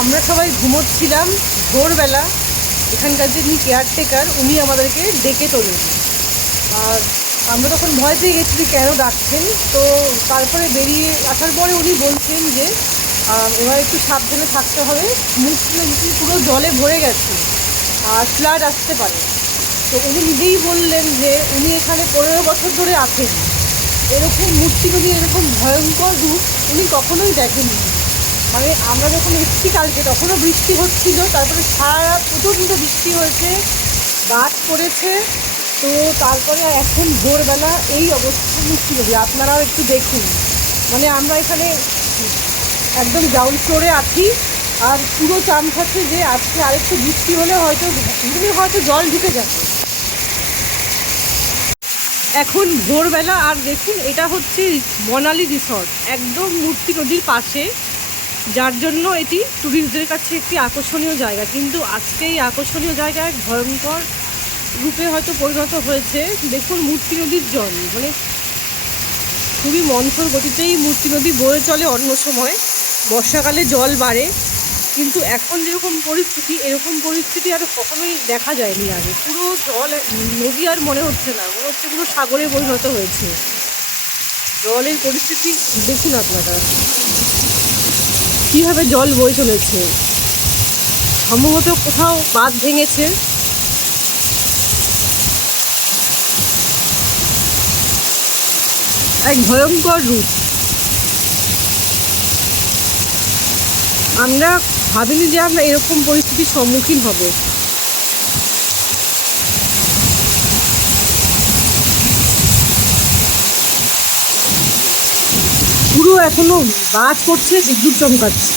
আমরা সবাই ঘুমোচ্ছিলাম। ভোরবেলা এখানকার যিনি কেয়ারটেকার উনি আমাদেরকে ডেকে তোলেন। আর আমরা তখন ভয় পেয়ে গেছি যে কেন ডাকছেন। তো তারপরে বেরিয়ে আসার পরে উনি বলছেন যে এবার একটু সাবধানে থাকতে হবে, মুখটি পুরো জলে ভরে গেছে আর ফ্লাড আসতে পারে। তো উনি নিজেই বললেন যে উনি এখানে 15 বছর ধরে আছেন, এরকম মূর্তি নদী এরকম ভয়ঙ্কর রূপ উনি কখনোই দেখেননি। মানে আমরা যখন এসেছি কালকে তখনও বৃষ্টি হচ্ছিল, তারপরে সারা রাত প্রচণ্ড বৃষ্টি হয়েছে, বাজ পড়েছে। তো তারপরে এখন ভোরবেলা এই অবস্থা মূর্তি নদী, আপনারাও একটু দেখুন। মানে আমরা এখানে একদম গ্রাউন্ড ফ্লোরে আছি, আর পুরো চান্স আছে যে আজকে আরেকটু বৃষ্টি হলে হয়তো জল ঢুকে যাবে। এখন ভোরবেলা, আর দেখুন এটা হচ্ছে মনালি রিসর্ট, একদম মূর্তি নদীর পাশে, যার জন্য এটি ট্যুরিস্টদের কাছে একটি আকর্ষণীয় জায়গা। কিন্তু আজকে এই আকর্ষণীয় জায়গায় এক ভয়ঙ্কর রূপে হয়তো পরিণত হয়েছে। দেখুন মূর্তি নদীর জল, মানে খুবই মন্থর গতিতেই মূর্তি নদী বয়ে চলে অন্য সময়, বর্ষাকালে জল বাড়ে, কিন্তু এখন যেরকম পরিস্থিতি এরকম পরিস্থিতি আর কখনোই দেখা যায়নি আগে। পুরো জল নদী আর মনে হচ্ছে না, মনে হচ্ছে পুরো সাগরে পরিণত হয়েছে। জলের পরিস্থিতি দেখুন আপনারা কীভাবে জল বয়ে চলেছে। সম্ভবত কোথাও বাঁধ ভেঙেছে। এক ভয়ঙ্কর রূপ। আমরা ভাবিনি যে আমরা এরকম পরিস্থিতির সম্মুখীন হব। পুরো এখনো বাজ পড়ছে, বিদ্যুৎ চমকাচ্ছে।